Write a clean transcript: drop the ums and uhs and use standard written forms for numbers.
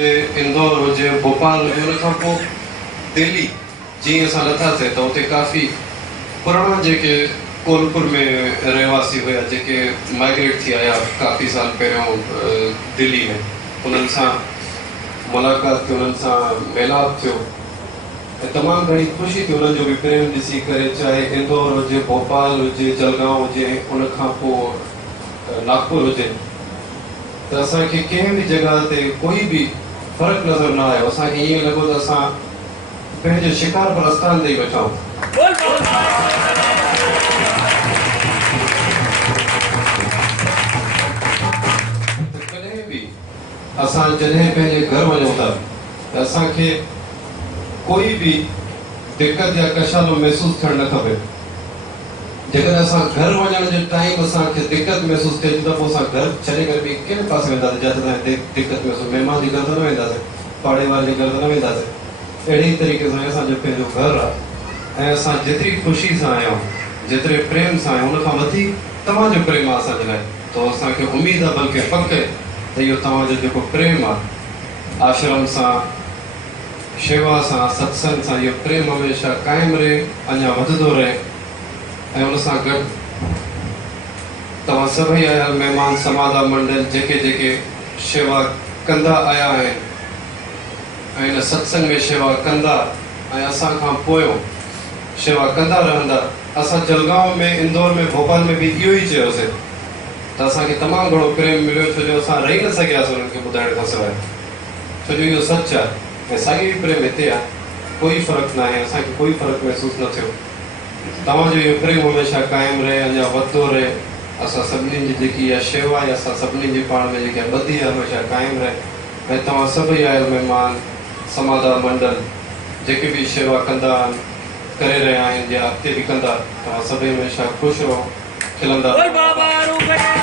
इंदौर हुजे, भोपाल हुजे, उन खां पोइ दिल्ली जीअं असां लथासीं त उते काफ़ी पुराणा जेके कोलपुर में रहवासी हुया जेके माइग्रेट थी आया काफ़ी साल पहिरियों दिल्ली में, उन्हनि सां मुलाक़ात थी, उन्हनि सां मेलाप थियो ऐं तमामु घणी ख़ुशी थी उन्हनि जो बि प्रेम ॾिसी करे, चाहे इंदौर हुजे, भोपाल हुजे, जलगांव हुजे, उन खां पोइ नागपुर हुजे, त असांखे कंहिं बि जॻह ते कोई बि फ़र्क़ु नज़र न आयो। असांखे ईअं लॻो त असां पंहिंजे शिकार पर आस्थान ते ई वेठा आहियूं। कॾहिं बि असां जॾहिं पंहिंजे घर वञूं था त असांखे कोई बि दिक़त या कशालो महसूसु थियणु न खपे। जेकॾहिं असां घर वञण जे टाइम असांखे दिक़त महसूसु थिए थी त पोइ असां घर छॾे करे ॿी कहिड़े पासे वेंदासीं जिते असांखे दिक़त महसूसु, महिमान जे घर त न वेंदासीं, पाड़े वारे जे घर त न वेंदासीं। अहिड़े ई तरीक़े सां असांजो पंहिंजो घर आहे ऐं असां जेतिरी ख़ुशी सां आहियूं, जेतिरे प्रेम सां आहियूं, उन खां वधीक तव्हांजो प्रेम आहे असांजे लाइ। त असांखे उमेदु आहे बल्कि पक त इहो तव्हांजो जेको प्रेम आहे आश्रम सां, शेवा सां, सत्संग सां, इहो प्रेम हमेशह क़ाइमु रहे, अञा वधंदो रहे। ऐं उन सां गॾु तव्हां सभई आयल महिमान समाधा मंडल जेके जेके शेवा कंदा आया आहिनि ऐं इन सत्संग में शेवा कंदा ऐं असां खां पोयों शेवा कंदा रहंदा। असां जलगांव में, इंदौर में, भोपाल में बि इहो ई चयोसीं त असांखे तमामु घणो प्रेम मिलियो, छो जो असां रही न सघियासीं उन्हनि खे ॿुधाइण खां सवाइ, छो जो इहो सच आहे ऐं साॻी बि प्रेम हिते आहे। कोई फ़र्क़ु न आहे, असांखे कोई फ़र्क़ु महसूसु न थियो। तव्हांजो इहो प्रेम हमेशह क़ाइमु रहे, अञा वधंदो रहे। असां सभिनीनि जी जेकी इहा शेवा आहे, असां सभिनीनि जी पाण में जेकी ॿधी आहे, हमेशह क़ाइमु रहे। ऐं तव्हां सभई आयल महिमान समाधा मंडल जेके बि शेवा कंदा आहिनि, करे रहिया आहिनि या अॻिते बि कंदा, तव्हां सभई हमेशह ख़ुशि रहो, खिलंदा।